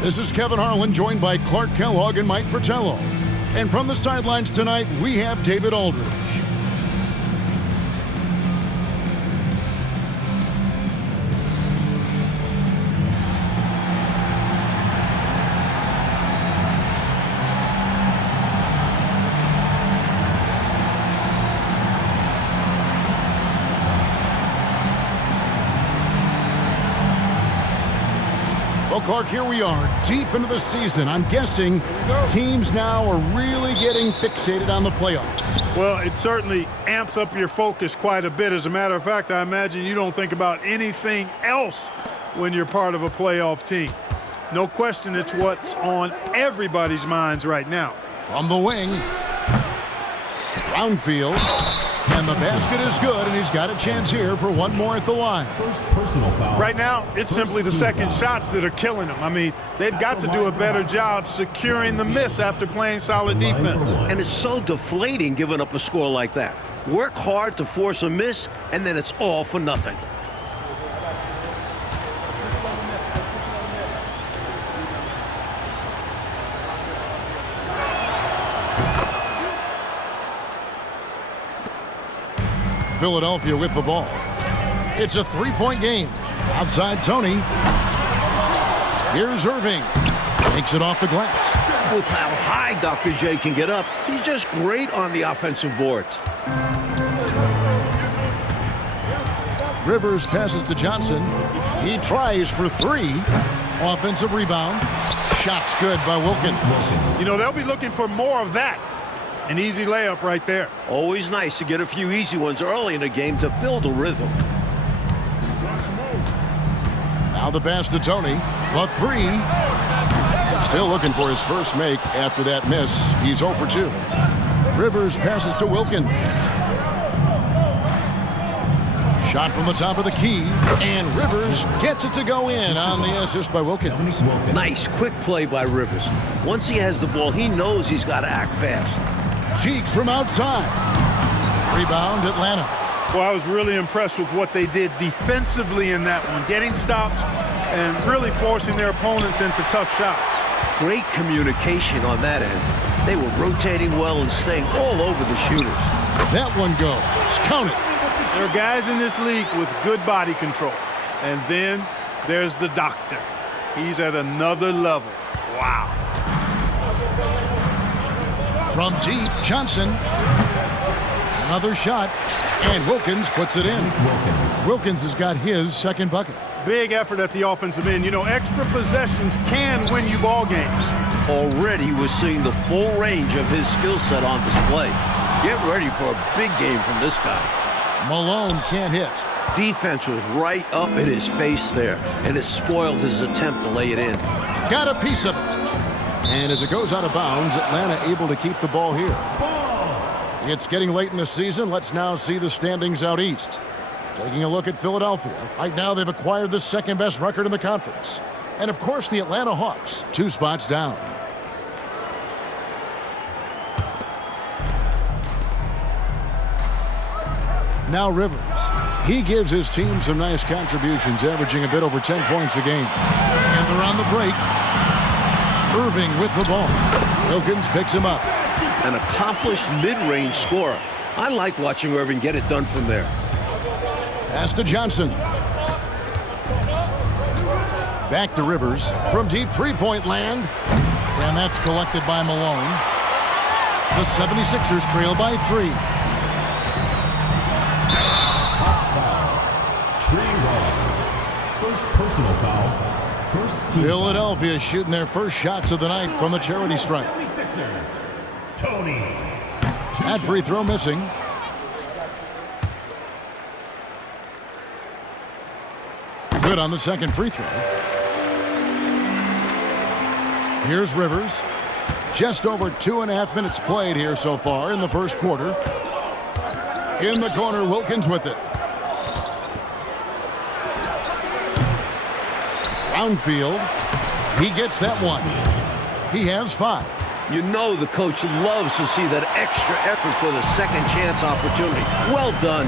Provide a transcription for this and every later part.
This is Kevin Harlan, joined by Clark Kellogg and Mike Fratello. And from the sidelines tonight, we have David Aldridge. Well, Clark, here we are, deep into the season. I'm guessing teams now are really getting fixated on the playoffs. Well, it certainly amps up your focus quite a bit. As a matter of fact, I imagine you don't think about anything else when you're part of a playoff team. No question, it's what's on everybody's minds right now. From the wing, Brownfield. And the basket is good, and he's got a chance here for one more at the line. First personal foul. Right now, it's simply the second shots that are killing them. I mean, they've got to do a better job securing the miss after playing solid defense. And it's so deflating giving up a score like that. Work hard to force a miss, and then it's all for nothing. Philadelphia with the ball. It's a three-point game. Outside Tony. Here's Irving. Takes it off the glass. With how high Dr. J can get up, he's just great on the offensive boards. Rivers passes to Johnson. He tries for three. Offensive rebound. Shot's good by Wilkins. You know, they'll be looking for more of that. An easy layup right there. Always nice to get a few easy ones early in a game to build a rhythm. Now the pass to Tony. The three. Still looking for his first make after that miss. He's 0 for 2. Rivers passes to Wilkins. Shot from the top of the key. And Rivers gets it to go in on the assist by Wilkins. Nice quick play by Rivers. Once he has the ball, he knows he's got to act fast. Cheeks from outside. Rebound, Atlanta. Well, I was really impressed with what they did defensively in that one. Getting stops and really forcing their opponents into tough shots. Great communication on that end. They were rotating well and staying all over the shooters. That one goes. Count it. There are guys in this league with good body control. And then there's the doctor. He's at another level. Wow. From deep, Johnson. Another shot, and Wilkins puts it in. Wilkins has got his second bucket. Big effort at the offensive end. You know, extra possessions can win you ball games. Already we're seeing the full range of his skill set on display. Get ready for a big game from this guy. Malone can't hit. Defense was right up in his face there, and it spoiled his attempt to lay it in. Got a piece of it. And as it goes out of bounds, Atlanta able to keep the ball here. It's getting late in the season. Let's now see the standings out east. Taking a look at Philadelphia. Right now they've acquired the second best record in the conference. And of course the Atlanta Hawks, 2 spots down. Now Rivers. He gives his team some nice contributions, averaging a bit over 10 points a game. And they're on the break. Irving with the ball. Wilkins picks him up. An accomplished mid-range scorer. I like watching Irving get it done from there. Pass to Johnson. Back to Rivers. From deep three-point land. And that's collected by Malone. The 76ers trail by 3. First personal foul. Philadelphia shooting their first shots of the night from the charity stripe. Tony. That free throw missing. Good on the second free throw. Here's Rivers. Just over 2.5 minutes played here so far in the first quarter. In the corner, Wilkins with it. Brownfield. He gets that one. He has 5. You know the coach loves to see that extra effort for the second chance opportunity. Well done.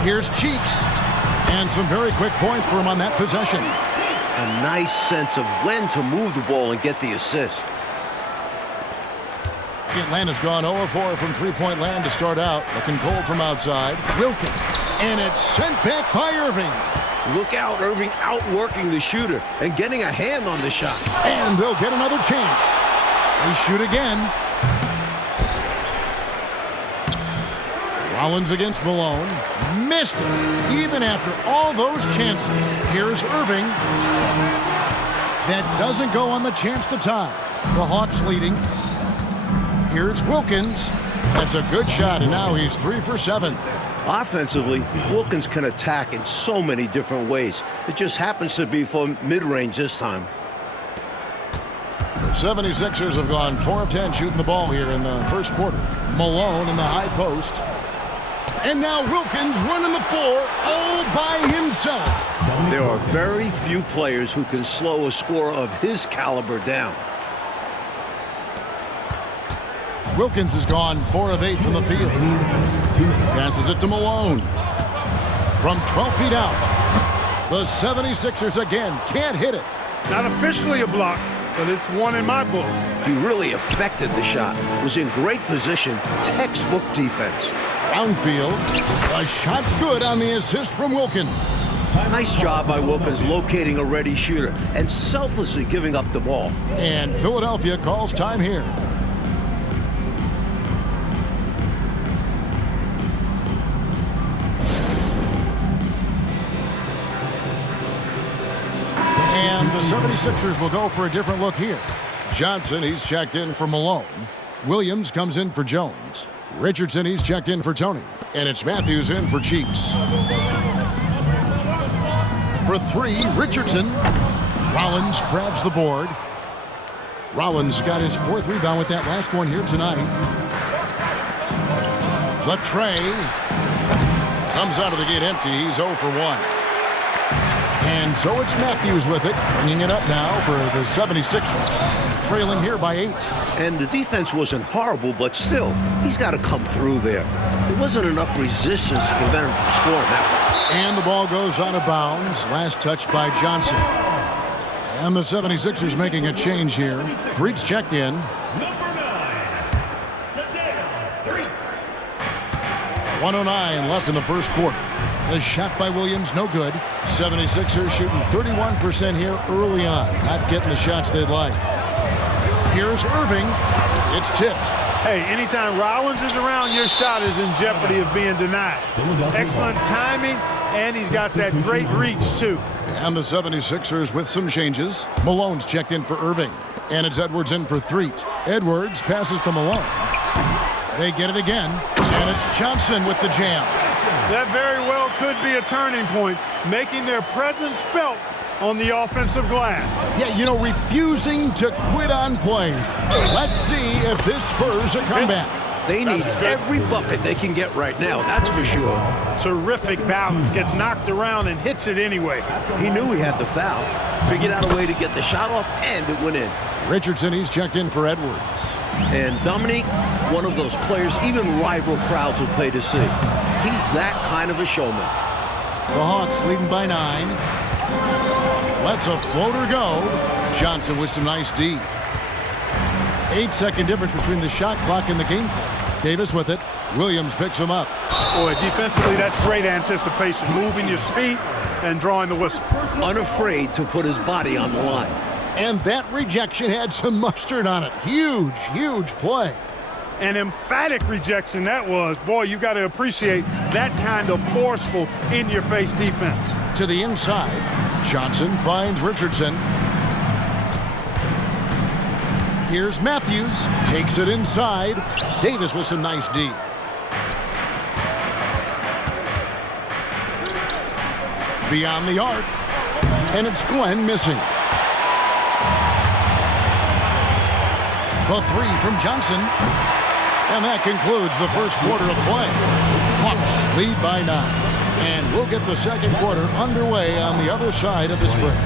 Here's Cheeks. And some very quick points for him on that possession. a nice sense of when to move the ball and get the assist. Atlanta's gone 0-4 from three-point land to start out. Looking cold from outside. Wilkins. And it's sent back by Irving. Look out, Irving outworking the shooter and getting a hand on the shot. And they'll get another chance. They shoot again. Rollins against Malone. Missed it, even after all those chances. Here's Irving. That doesn't go on the chance to tie. The Hawks leading. Here's Wilkins. That's a good shot, and now he's 3 for 7. Offensively, Wilkins can attack in so many different ways. It just happens to be from mid-range this time. The 76ers have gone 4 of 10 shooting the ball here in the first quarter. Malone in the high post. And now Wilkins running the floor all by himself. There are very few players who can slow a scorer of his caliber down. Wilkins has gone 4 of 8 from the field. Passes it to Malone. From 12 feet out. The 76ers again can't hit it. Not officially a block, but it's one in my book. He really affected the shot. Was in great position. Textbook defense. Downfield. The shot's good on the assist from Wilkins. Nice job by Wilkins locating a ready shooter and selflessly giving up the ball. And Philadelphia calls time here. And the 76ers will go for a different look here. Johnson, he's checked in for Malone. Williams comes in for Jones. Richardson, he's checked in for Tony. And it's Matthews in for Cheeks. For 3, Richardson. Rollins grabs the board. Rollins got his 4th rebound with that last one here tonight. The tray comes out of the gate empty. He's 0 for 1. And so it's Matthews with it, bringing it up now for the 76ers. Trailing here by 8. And the defense wasn't horrible, but still, he's got to come through there. There wasn't enough resistance to prevent him from scoring that one. And the ball goes out of bounds. Last touch by Johnson. And the 76ers making a change here. Threet's checked in. Number 9, Threet. 1:09 left in the first quarter. The shot by Williams, no good. 76ers shooting 31% here early on. Not getting the shots they'd like. Here's Irving. It's tipped. Hey, anytime Rollins is around, your shot is in jeopardy of being denied. Excellent timing, and he's got that great reach, too. And the 76ers with some changes. Malone's checked in for Irving. And it's Edwards in for Threet. Edwards passes to Malone. They get it again. And it's Johnson with the jam. That very well could be a turning point, making their presence felt on the offensive glass. Yeah, you know, refusing to quit on plays. Let's see if this spurs a comeback. They need every bucket they can get right now, that's for sure. Terrific balance, gets knocked around and hits it anyway. He knew he had the foul, figured out a way to get the shot off, and it went in. Richardson, he's checked in for Edwards. And Dominique, one of those players even rival crowds will pay to see. He's that kind of a showman. The Hawks leading by 9. Lets a floater go. Johnson with some nice D. 8-second difference between the shot clock and the game clock. Davis with it. Williams picks him up. Boy, defensively, that's great anticipation. Moving your feet and drawing the whistle. Unafraid to put his body on the line. And that rejection had some mustard on it. Huge, huge play. An emphatic rejection that was. Boy, you got to appreciate that kind of forceful, in-your-face defense. To the inside. Johnson finds Richardson. Here's Matthews. Takes it inside. Davis with some nice D. Beyond the arc. And it's Glenn missing. The 3 from Johnson. And that concludes the first quarter of play. Hawks lead by 9. And we'll get the second quarter underway on the other side of this break.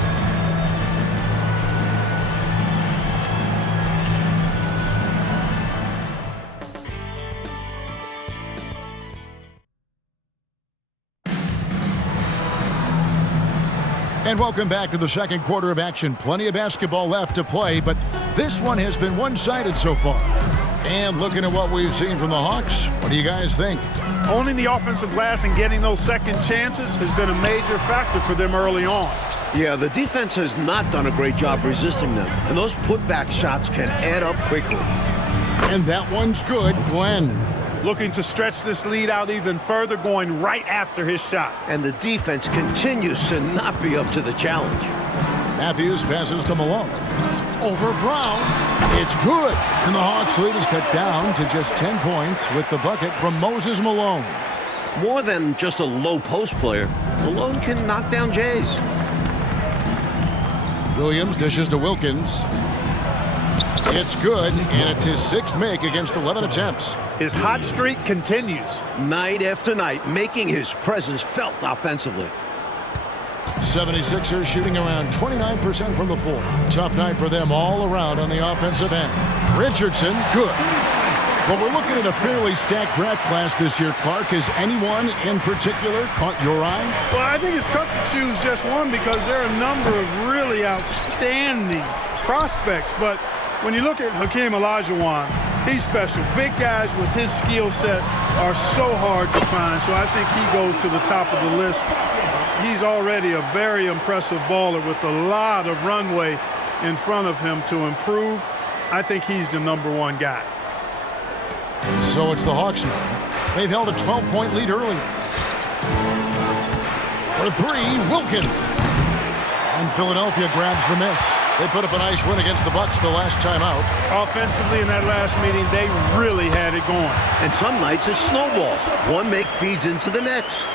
And welcome back to the second quarter of action. Plenty of basketball left to play, but this one has been one-sided so far. And looking at what we've seen from the Hawks, what do you guys think? Owning the offensive glass and getting those second chances has been a major factor for them early on. Yeah, the defense has not done a great job resisting them, and those putback shots can add up quickly. And that one's good, Glenn. Looking to stretch this lead out even further, going right after his shot. And the defense continues to not be up to the challenge. Matthews passes to Malone. Over Brown. It's good. And the Hawks' lead is cut down to just 10 points with the bucket from Moses Malone. More than just a low post player, Malone can knock down Jays. Williams dishes to Wilkins. It's good, and it's his sixth make against 11 attempts. His hot streak continues. Night after night, making his presence felt offensively. 76ers shooting around 29% from the floor. Tough night for them all around on the offensive end. Richardson, good. Well, we're looking at a fairly stacked draft class this year, Clark. Has anyone in particular caught your eye? Well, I think it's tough to choose just one because there are a number of really outstanding prospects. But when you look at Hakeem Olajuwon, he's special. Big guys with his skill set are so hard to find, so I think he goes to the top of the list. He's already a very impressive baller with a lot of runway in front of him to improve. I think he's the #1 guy. So it's the Hawks now. They've held a 12-point lead earlier. For three, Wilkins. And Philadelphia grabs the miss. They put up a nice win against the Bucks the last time out. Offensively in that last meeting, they really had it going. And some nights it snowballs. One make feeds into the next.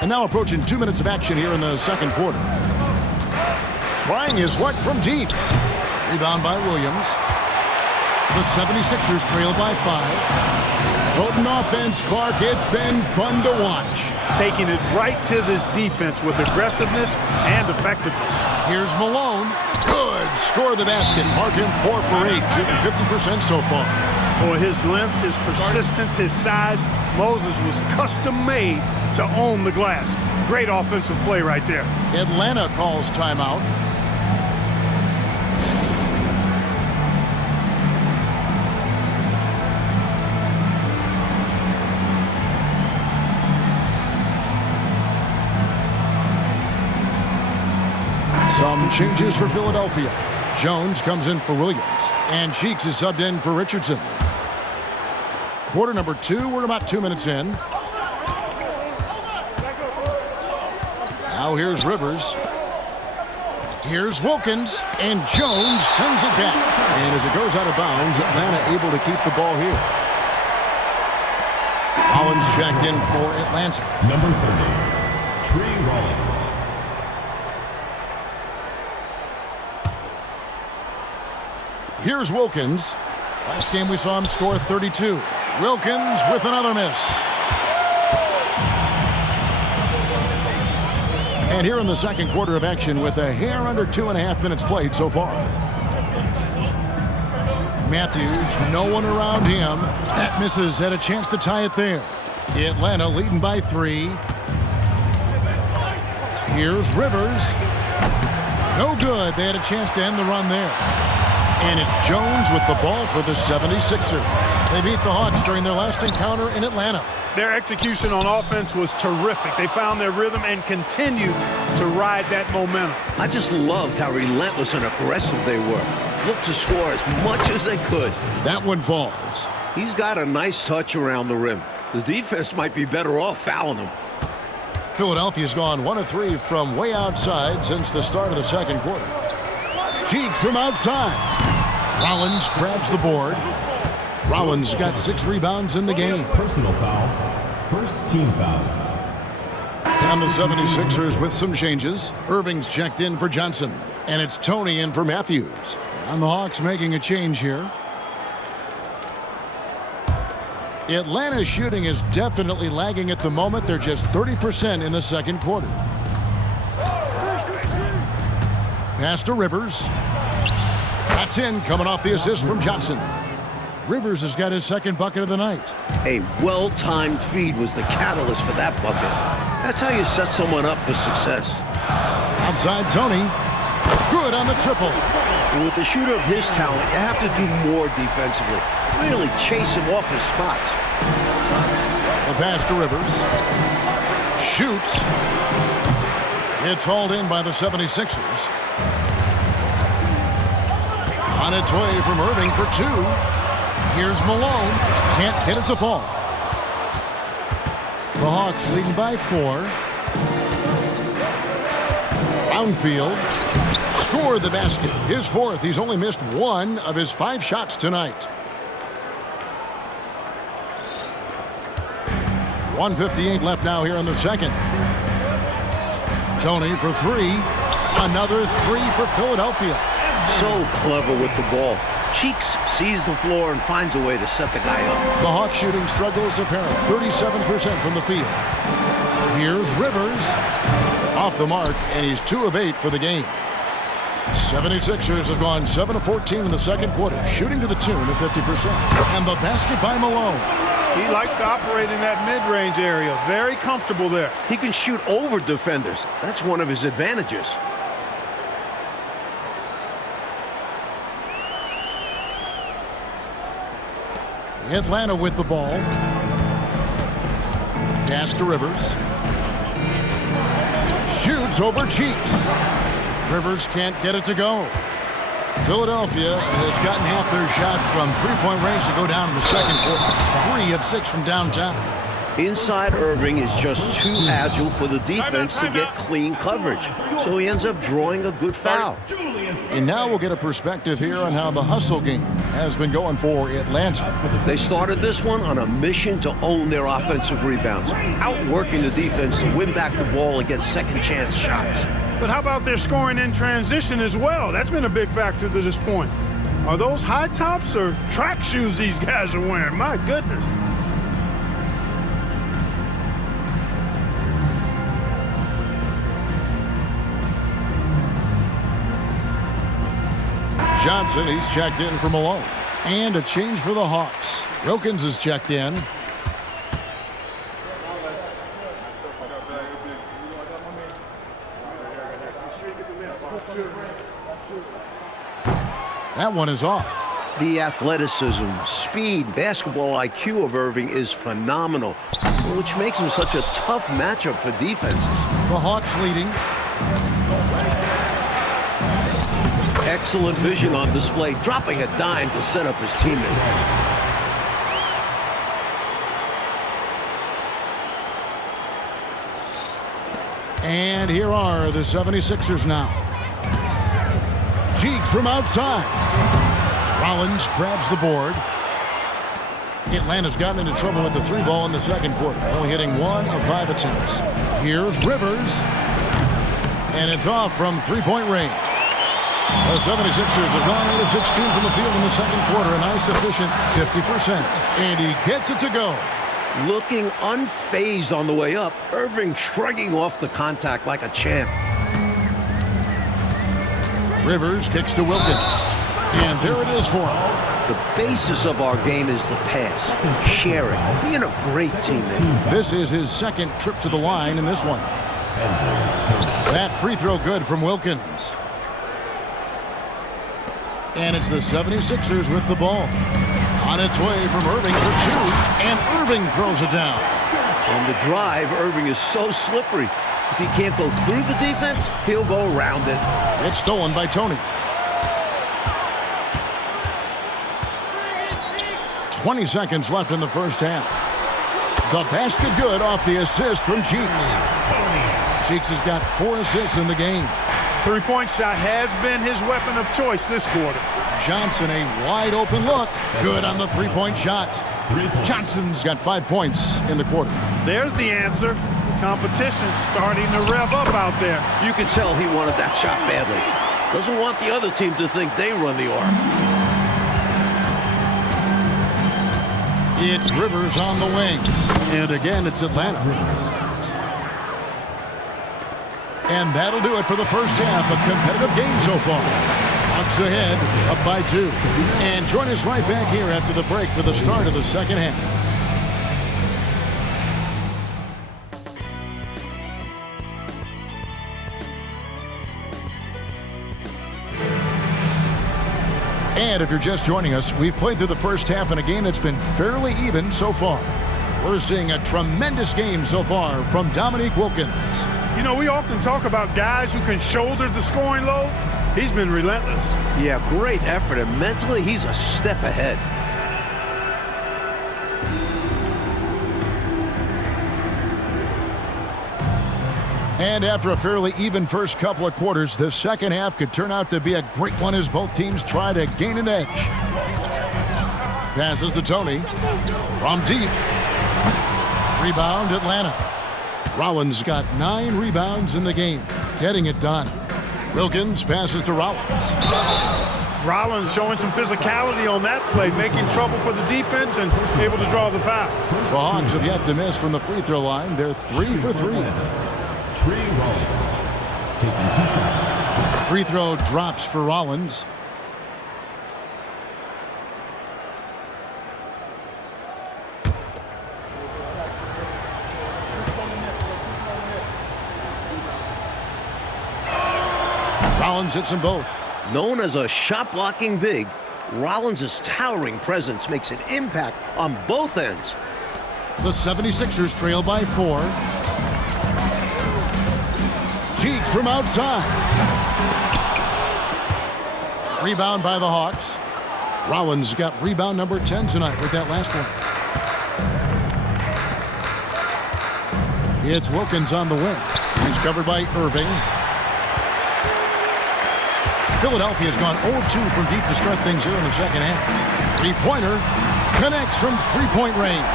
And now approaching 2 minutes of action here in the second quarter. Trying his luck from deep. Rebound by Williams. The 76ers trail by 5. Golden offense, Clark. It's been fun to watch. Taking it right to this defense with aggressiveness and effectiveness. Here's Malone. Good. Score the basket. Mark him 4 for 8, shooting 50% so far. For his length, his persistence, his size, Moses was custom made to own the glass. Great offensive play right there. Atlanta calls timeout. Some changes for Philadelphia. Jones comes in for Williams, and Cheeks is subbed in for Richardson. Quarter number 2, we're about 2 minutes in. Now here's Rivers. Here's Wilkins, and Jones sends it back. And as it goes out of bounds, Atlanta able to keep the ball here. Rollins checked in for Atlanta. Number 30, Tree Rollins. Here's Wilkins. Last game we saw him score 32. Wilkins with another miss. And here in the second quarter of action with a hair under 2.5 minutes played so far. Matthews, no one around him. That misses, had a chance to tie it there. Atlanta leading by 3. Here's Rivers. No good. They had a chance to end the run there. And it's Jones with the ball for the 76ers. They beat the Hawks during their last encounter in Atlanta. Their execution on offense was terrific. They found their rhythm and continued to ride that momentum. I just loved how relentless and aggressive they were. Looked to score as much as they could. That one falls. He's got a nice touch around the rim. The defense might be better off fouling him. Philadelphia's gone 1 of 3 from way outside since the start of the second quarter. Cheeks from outside. Rollins grabs the board. Rollins got 6 rebounds in the game. Personal foul. First team foul. And the 76ers with some changes. Irving's checked in for Johnson. And it's Tony in for Matthews. And the Hawks making a change here. Atlanta's shooting is definitely lagging at the moment. They're just 30% in the second quarter. Pass to Rivers. That's in, coming off the assist from Johnson. Rivers has got his second bucket of the night. A well-timed feed was the catalyst for that bucket. That's how you set someone up for success. Outside Tony. Good on the triple. And with a shooter of his talent, you have to do more defensively. Really chase him off his spots. The pass to Rivers. Shoots. It's hauled in by the 76ers. On its way from Irving for two. Here's Malone. Can't get it to fall. The Hawks leading by 4. Brownfield scored the basket. His 4th. He's only missed 1 of his 5 shots tonight. 1:58 left now here in the second. Tony for 3. Another 3 for Philadelphia. So clever with the ball. Cheeks sees the floor and finds a way to set the guy up. The Hawks shooting struggles apparent. 37% from the field. Here's Rivers. Off the mark, and he's 2 of 8 for the game. 76ers have gone 7 of 14 in the second quarter, shooting to the tune of 50%. And the basket by Malone. He likes to operate in that mid-range area. Very comfortable there. He can shoot over defenders. That's one of his advantages. Atlanta with the ball. Pass to Rivers. Shoots over Cheeks. Rivers can't get it to go. Philadelphia has gotten half their shots from three-point range to go down in the second quarter. 3 of 6 from downtown. Inside Irving is just too agile for the defense to get clean coverage. So he ends up drawing a good foul. And now we'll get a perspective here on how the hustle game has been going for Atlanta. They started this one on a mission to own their offensive rebounds, outworking the defense to win back the ball and get second chance shots. But how about their scoring in transition as well? That's been a big factor to this point. Are those high tops or track shoes these guys are wearing? My goodness. Johnson, he's checked in for Malone. And a change for the Hawks. Wilkins is checked in. That one is off. The athleticism, speed, basketball IQ of Irving is phenomenal, which makes him such a tough matchup for defenses. The Hawks leading. Excellent vision on display, dropping a dime to set up his teammate. And here are the 76ers now. Cheeks from outside. Rollins grabs the board. Atlanta's gotten into trouble with the 3 ball in the second quarter, only hitting 1 of 5 attempts. Here's Rivers. And it's off from three-point range. The 76ers have gone 8 of 16 from the field in the second quarter, a nice efficient 50%. And he gets it to go. Looking unfazed on the way up, Irving shrugging off the contact like a champ. Rivers kicks to Wilkins. And there it is for him. The basis of our game is the pass, sharing, being a great teammate. This is his second trip to the line in this one. That free throw good from Wilkins. And it's the 76ers with the ball. On its way from Irving for 2, and Irving throws it down. On the drive, Irving is so slippery. If he can't go through the defense, he'll go around it. It's stolen by Tony. 20 seconds left in the first half. The basket good off the assist from Cheeks. Cheeks has got 4 assists in the game. Three-point shot has been his weapon of choice this quarter. Johnson, a wide open look. Good on the three-point shot. Johnson's got 5 points in the quarter. There's the answer. Competition starting to rev up out there. You can tell he wanted that shot badly. Doesn't want the other team to think they run the arc. It's Rivers on the wing. And again, it's Atlanta. And that'll do it for the first half. A competitive game so far. Hawks ahead, up by 2. And join us right back here after the break for the start of the second half. And if you're just joining us, we've played through the first half in a game that's been fairly even so far. We're seeing a tremendous game so far from Dominique Wilkins. You know, we often talk about guys who can shoulder the scoring load. He's been relentless. Yeah, great effort, and mentally he's a step ahead. And after a fairly even first couple of quarters, the second half could turn out to be a great one as both teams try to gain an edge. Passes to Tony. From deep. Rebound, Atlanta. Rollins got 9 rebounds in the game, getting it done. Wilkins passes to Rollins. Rollins showing some physicality on that play, making trouble for the defense and able to draw the foul. The Hawks have yet to miss from the free throw line. They're 3 for 3. Trey Rollins taking 2 shots. Free throw drops for Rollins. Rollins hits them both. Known as a shot-blocking big, Rollins' towering presence makes an impact on both ends. The 76ers trail by 4. Cheek from outside. Rebound by the Hawks. Rollins got rebound number 10 tonight with that last one. It's Wilkins on the wing. He's covered by Irving. Philadelphia's gone 0-2 from deep to start things here in the second half. Three-pointer connects from three-point range.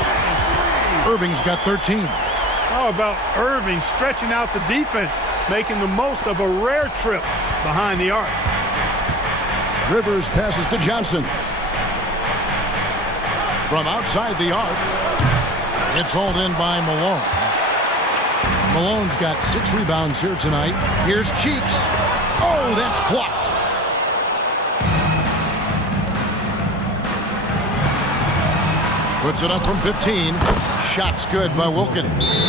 Irving's got 13. How about Irving stretching out the defense, making the most of a rare trip behind the arc. Rivers passes to Johnson. From outside the arc, it's hauled in by Malone. Malone's got 6 rebounds here tonight. Here's Cheeks. Oh, that's blocked. Puts it up from 15. Shot's good by Wilkins.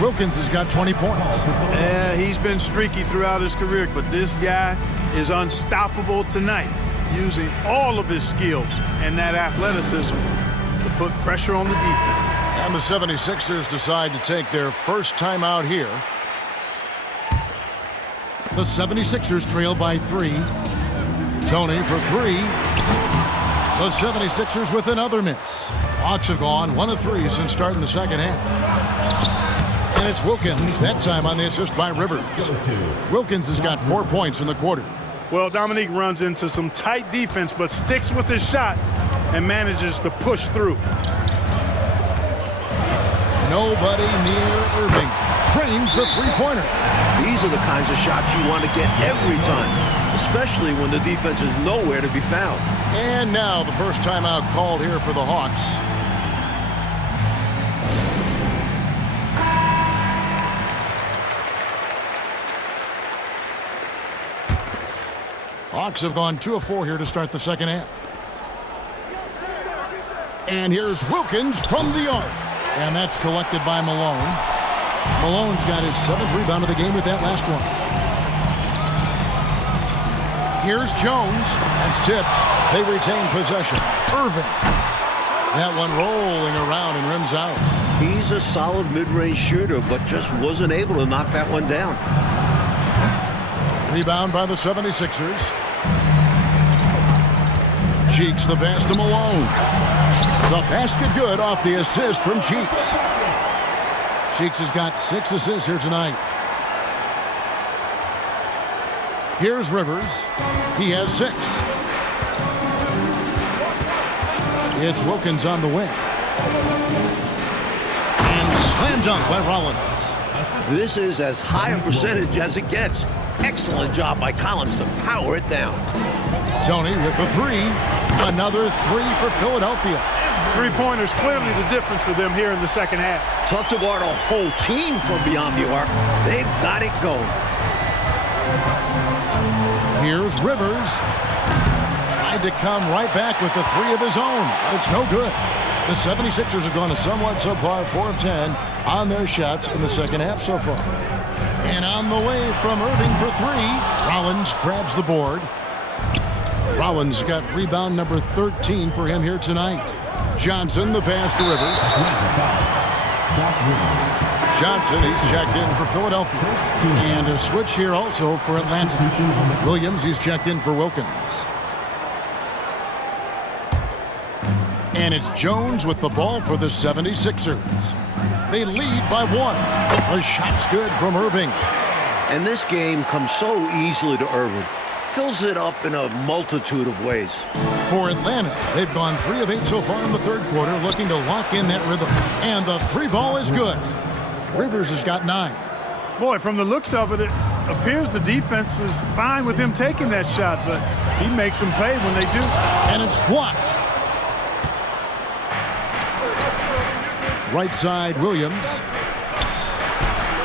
Wilkins has got 20 points. Yeah, he's been streaky throughout his career, but this guy is unstoppable tonight, using all of his skills and that athleticism to put pressure on the defense. And the 76ers decide to take their first timeout here. The 76ers trail by 3. Tony for 3. The 76ers with another miss. Hawks have gone 1 of 3 since starting the second half. And it's Wilkins, that time on the assist by Rivers. Wilkins has got 4 points in the quarter. Well, Dominique runs into some tight defense, but sticks with his shot and manages to push through. Nobody near Irving. Trains the three-pointer. These are the kinds of shots you want to get every time, especially when the defense is nowhere to be found. And now the first timeout called here for the Hawks. Hawks have gone 2 of 4 here to start the second half. And here's Wilkins from the arc. And that's collected by Malone. Malone's got his 7th rebound of the game with that last one. Here's Jones. That's tipped. They retain possession. Irving. That one rolling around and rims out. He's a solid mid-range shooter, but just wasn't able to knock that one down. Rebound by the 76ers. Cheeks the pass to Malone. The basket good off the assist from Cheeks. Cheeks has got 6 assists here tonight. Here's Rivers. He has 6. It's Wilkins on the wing. And slam dunk by Rollins. This is as high a percentage as it gets. Excellent job by Collins to power it down. Tony with the 3. Another 3 for Philadelphia. Three-pointers clearly the difference for them here in the second half. Tough to guard a whole team from beyond the arc. They've got it going. Here's Rivers. Tried to come right back with the 3 of his own. But it's no good. The 76ers have gone a somewhat subpar 4 of 10 on their shots in the second half so far. And on the way from Irving for 3. Rollins grabs the board. Rollins got rebound number 13 for him here tonight. Johnson, the pass to Rivers. Johnson, he's checked in for Philadelphia. And a switch here also for Atlanta. Williams, he's checked in for Wilkins. And it's Jones with the ball for the 76ers. They lead by 1. A shot's good from Irving. And this game comes so easily to Irving. Fills it up in a multitude of ways. For Atlanta, they've gone 3 of 8 so far in the third quarter, looking to lock in that rhythm. And the 3-ball is good. Rivers has got 9. Boy, from the looks of it, it appears the defense is fine with him taking that shot, but he makes them pay when they do. And it's blocked. Right side, Williams.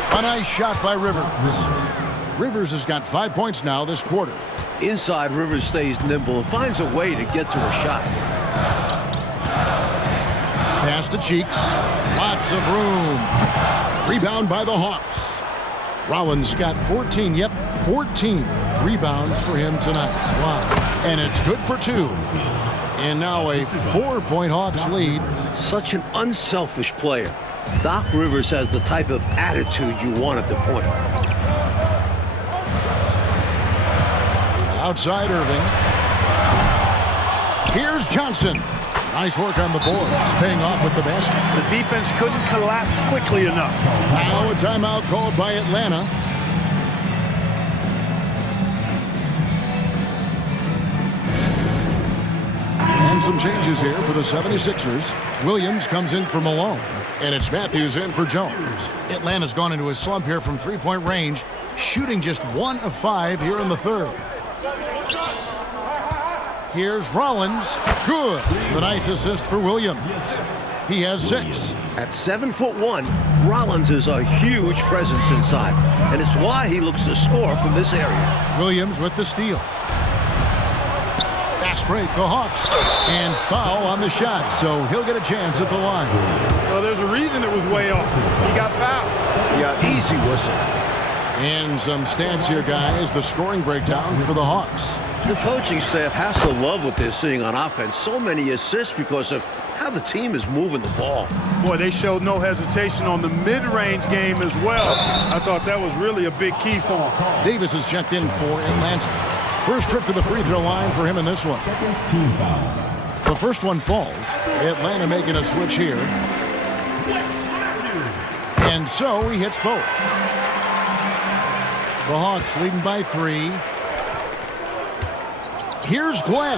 A nice shot by Rivers. Rivers has got 5 points now this quarter. Inside, Rivers stays nimble and finds a way to get to a shot. Pass to Cheeks. Lots of room. Rebound by the Hawks. Rollins got 14. Yep, 14 rebounds for him tonight. Wow. And it's good for 2. And now a 4-point Hawks lead. Such an unselfish player. Doc Rivers has the type of attitude you want at the point. Outside Irving. Here's Johnson. Nice work on the boards, paying off with the basket. The defense couldn't collapse quickly enough. Now a timeout called by Atlanta. And some changes here for the 76ers. Williams comes in for Malone. And it's Matthews in for Jones. Atlanta's gone into a slump here from 3-point range, shooting just 1 of 5 here in the third. Here's Rollins. Good. The nice assist for Williams. He has 6. At 7'1", Rollins is a huge presence inside, and it's why he looks to score from this area. Williams with the steal. Fast break, the Hawks. And foul on the shot, so he'll get a chance at the line. Well, there's a reason it was way off. He got fouled. He got easy whistle. And some stats here, guys. The scoring breakdown for the Hawks. The coaching staff has to love what they're seeing on offense. So many assists because of how the team is moving the ball. Boy, they showed no hesitation on the mid-range game as well. I thought that was really a big key for him. Davis is checked in for Atlanta. First trip to the free throw line for him in this one. The first one falls. Atlanta making a switch here. And so he hits both. The Hawks leading by 3. Here's Glenn.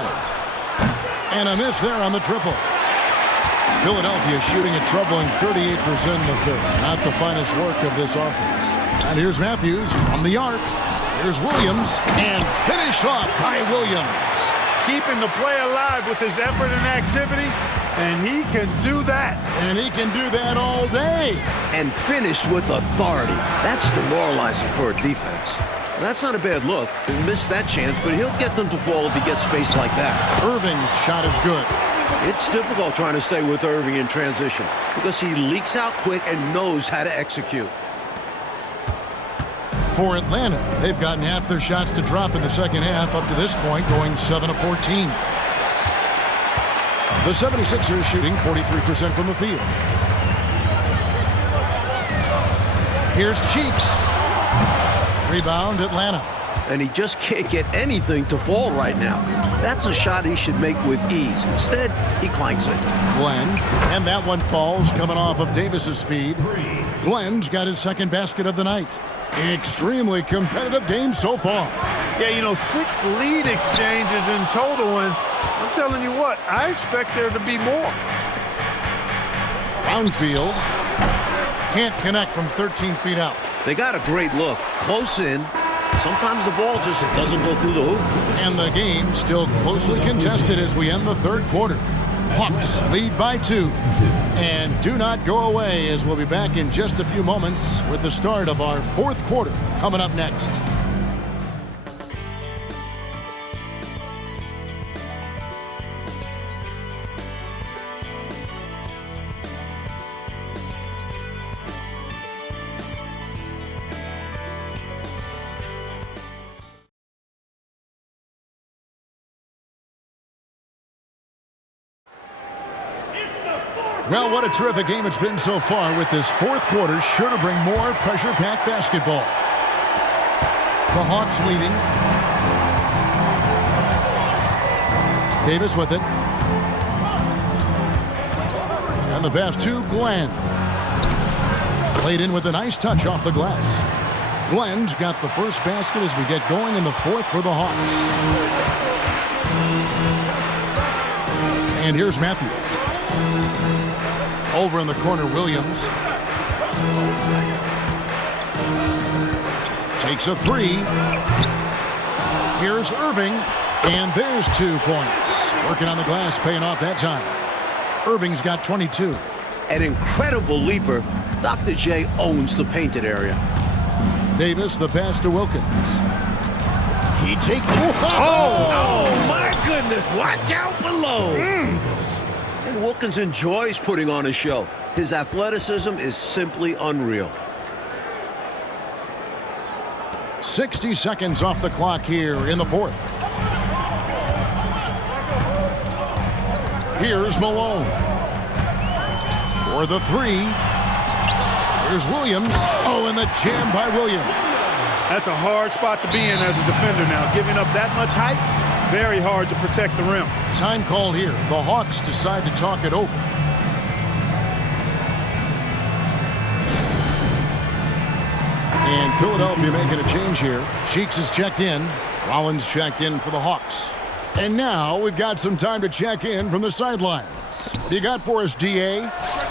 And a miss there on the triple. Philadelphia shooting a troubling 38% in the third. Not the finest work of this offense. And here's Matthews from the arc. Here's Williams. And finished off by Williams. Keeping the play alive with his effort and activity. And he can do that. And he can do that all day. And finished with authority. That's demoralizing for a defense. That's not a bad look. He missed that chance, but he'll get them to fall if he gets space like that. Irving's shot is good. It's difficult trying to stay with Irving in transition because he leaks out quick and knows how to execute. For Atlanta, they've gotten half their shots to drop in the second half up to this point, going 7 of 14. The 76ers shooting 43% from the field. Here's Cheeks. Rebound, Atlanta. And he just can't get anything to fall right now. That's a shot he should make with ease. Instead, he clanks it. Glenn, and that one falls coming off of Davis's feed. Glenn's got his second basket of the night. Extremely competitive game so far. Yeah, you know, 6 lead exchanges in total, and I'm telling you what, I expect there to be more. Brownfield can't connect from 13 feet out. They got a great look. Close in. Sometimes the ball just doesn't go through the hoop. And the game still closely contested as we end the third quarter. Hawks lead by 2. And do not go away, as we'll be back in just a few moments with the start of our fourth quarter coming up next. Well, what a terrific game it's been so far, with this fourth quarter sure to bring more pressure-packed basketball. The Hawks leading. Davis with it. And the pass to Glenn. Played in with a nice touch off the glass. Glenn's got the first basket as we get going in the fourth for the Hawks. And here's Matthews. Over in the corner, Williams. Takes a three. Here's Irving. And there's 2 points. Working on the glass, paying off that time. Irving's got 22. An incredible leaper. Dr. J owns the painted area. Davis, the pass to Wilkins. He takes... Oh, my goodness. Watch out below. And Wilkins enjoys putting on a show. His athleticism is simply unreal. 60 seconds off the clock here in the fourth. Here's Malone. For the three. Here's Williams. Oh, and the jam by Williams. That's a hard spot to be in as a defender now. Giving up that much height, very hard to protect the rim. Time called here. The Hawks decide to talk it over. And Philadelphia making a change here. Cheeks is checked in. Rollins checked in for the Hawks. And now we've got some time to check in from the sidelines. What do you got for us, DA?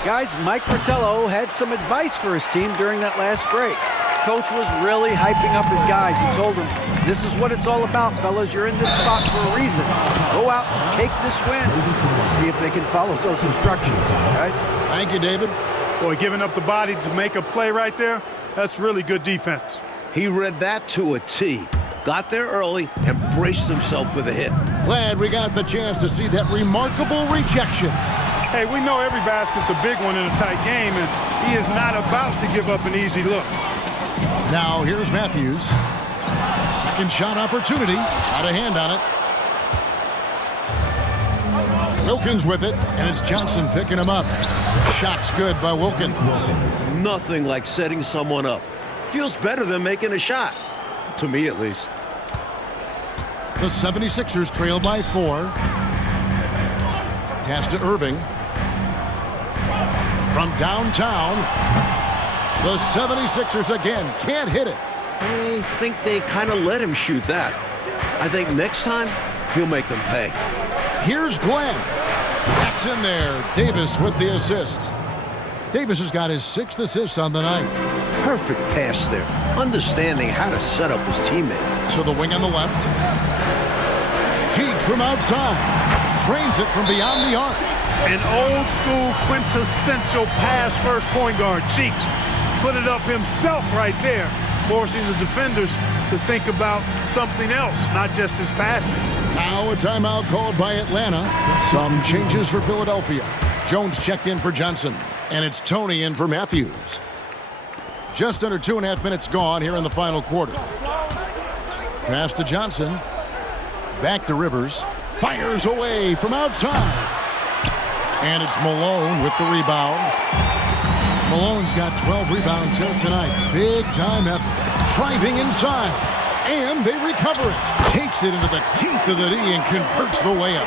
Guys, Mike Fratello had some advice for his team during that last break. Coach was really hyping up his guys. He told them, this is what it's all about, fellas. You're in this spot for a reason. Go out and take this win. See if they can follow those instructions, guys. Thank you, David. Boy, giving up the body to make a play right there, that's really good defense. He read that to a T. Got there early and braced himself for the hit. Glad we got the chance to see that remarkable rejection. Hey, we know every basket's a big one in a tight game, and he is not about to give up an easy look. Now here's Matthews. Second shot opportunity. Got a hand on it. Wilkins with it, and it's Johnson picking him up. Shot's good by Wilkins. Nothing like setting someone up. Feels better than making a shot. To me, at least. The 76ers trail by 4. Pass to Irving. From downtown, the 76ers again can't hit it. I think they kind of let him shoot that. I think next time, he'll make them pay. Here's Glenn. That's in there. Davis with the assist. Davis has got his 6th assist on the night. Perfect pass there. Understanding how to set up his teammate. To the wing on the left. Cheeks from outside. Trains it from beyond the arc. An old school quintessential pass first point guard. Cheeks put it up himself right there, forcing the defenders to think about something else, not just his passing. Now a timeout called by Atlanta. Some changes for Philadelphia. Jones checked in for Johnson, and it's Tony in for Matthews. Just under 2.5 minutes gone here in the final quarter. Pass to Johnson. Back to Rivers. Fires away from outside. And it's Malone with the rebound. Malone's got 12 rebounds here tonight. Big time effort. Driving inside. And they recover it. Takes it into the teeth of the D and converts the layup.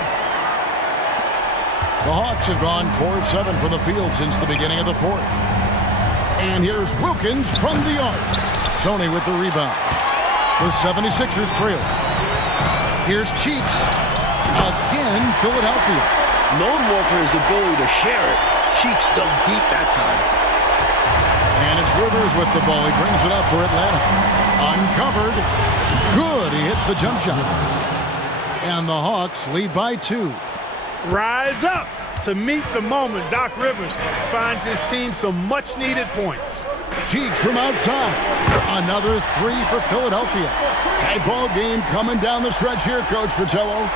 The Hawks have gone 4-7 from the field since the beginning of the fourth. And here's Wilkins from the arc. Tony with the rebound. The 76ers trail. Here's Cheeks. Again, Philadelphia. Known more for his ability to share it. Cheeks dug deep that time. And it's Rivers with the ball. He brings it up for Atlanta. Uncovered. Good. He hits the jump shot. And the Hawks lead by 2. Rise up to meet the moment. Doc Rivers finds his team some much-needed points. Cheeks from outside. Another 3 for Philadelphia. Tight ball game coming down the stretch here, Coach Fratello.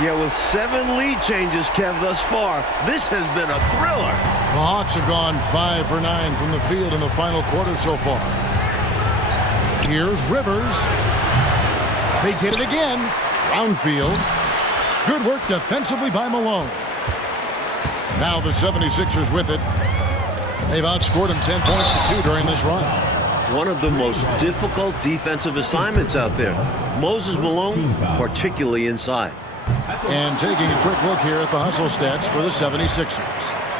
Yeah, with 7 lead changes, Kev, thus far, this has been a thriller. The Hawks have gone 5 for 9 from the field in the final quarter so far. Here's Rivers. They get it again. Brownfield. Good work defensively by Malone. Now the 76ers with it. They've outscored them 10 points to 2 during this run. One of the most difficult defensive assignments out there. Moses Malone, particularly inside. And taking a quick look here at the hustle stats for the 76ers.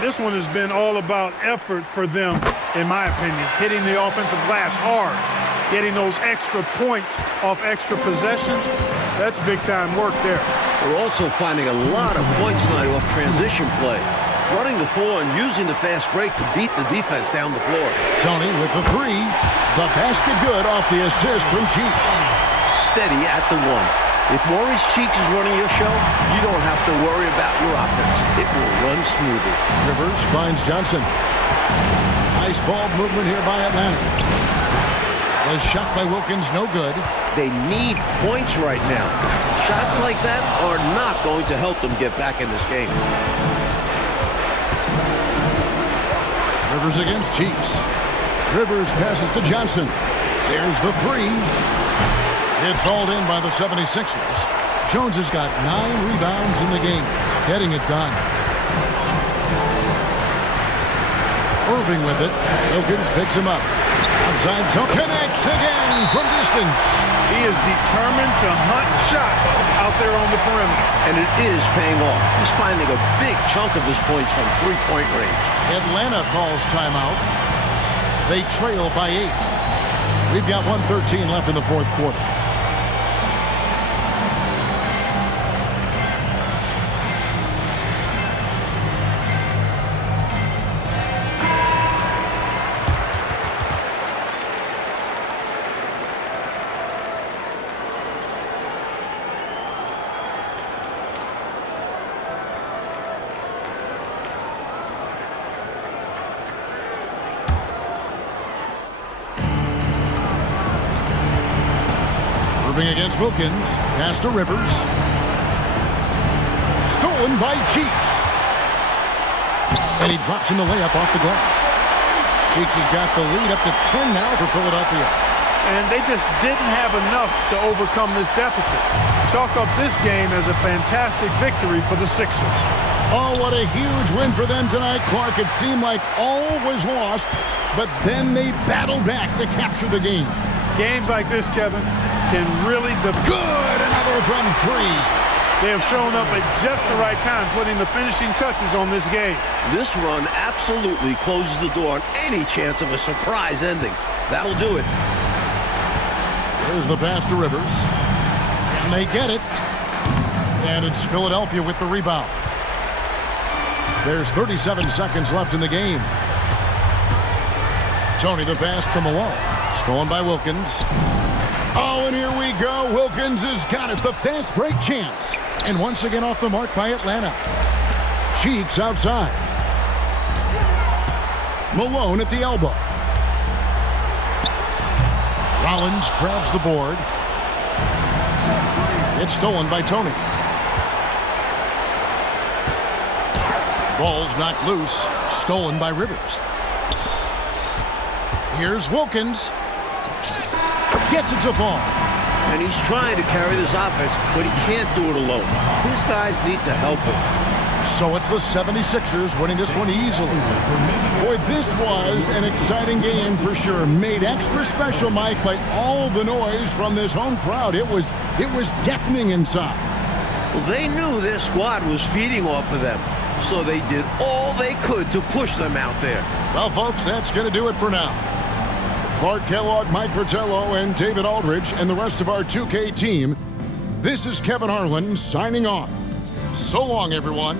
This one has been all about effort for them, in my opinion. Hitting the offensive glass hard, getting those extra points off extra possessions. That's big-time work there. We're also finding a lot of points tonight off transition play. Running the floor and using the fast break to beat the defense down the floor. Tony with the 3. The basket good off the assist from Cheeks. Steady at the 1. If Maurice Cheeks is running your show, you don't have to worry about your offense. It will run smoothly. Rivers finds Johnson. Nice ball movement here by Atlanta. The shot by Wilkins, no good. They need points right now. Shots like that are not going to help them get back in this game. Rivers against Cheeks. Rivers passes to Johnson. There's the 3. It's hauled in by the 76ers. Jones has got 9 rebounds in the game, getting it done. Irving with it. Wilkins picks him up. Outside, connects again from distance. He is determined to hunt shots out there on the perimeter. And it is paying off. He's finding a big chunk of his points from three-point range. Atlanta calls timeout. They trail by 8. We've got 1:13 left in the fourth quarter. Irving against Wilkins. Pass to Rivers. Stolen by Cheeks. And he drops in the layup off the glass. Cheeks has got the lead up to 10 now for Philadelphia. And they just didn't have enough to overcome this deficit. Chalk up this game as a fantastic victory for the Sixers. Oh, what a huge win for them tonight, Clark. It seemed like all was lost, but then they battled back to capture the game. Games like this, Kevin, can really Good! Another from 3. They have shown up at just the right time, putting the finishing touches on this game. This run absolutely closes the door on any chance of a surprise ending. That'll do it. There's the pass to Rivers. And they get it. And it's Philadelphia with the rebound. There's 37 seconds left in the game. Tony the pass to Malone. Stolen by Wilkins. Oh, and here we go. Wilkins has got it. The fast break chance. And once again off the mark by Atlanta. Cheeks outside. Malone at the elbow. Rollins grabs the board. It's stolen by Tony. Ball's knocked loose. Stolen by Rivers. Here's Wilkins. Gets it to fall. And he's trying to carry this offense, but he can't do it alone. His guys need to help him. So it's the 76ers winning this one easily. Boy, this was an exciting game for sure. Made extra special, Mike, by all the noise from this home crowd. It was deafening inside. Well, they knew their squad was feeding off of them, so they did all they could to push them out there. Well, folks, that's going to do it for now. Clark Kellogg, Mike Fratello, and David Aldridge, and the rest of our 2K team, this is Kevin Harlan signing off. So long, everyone.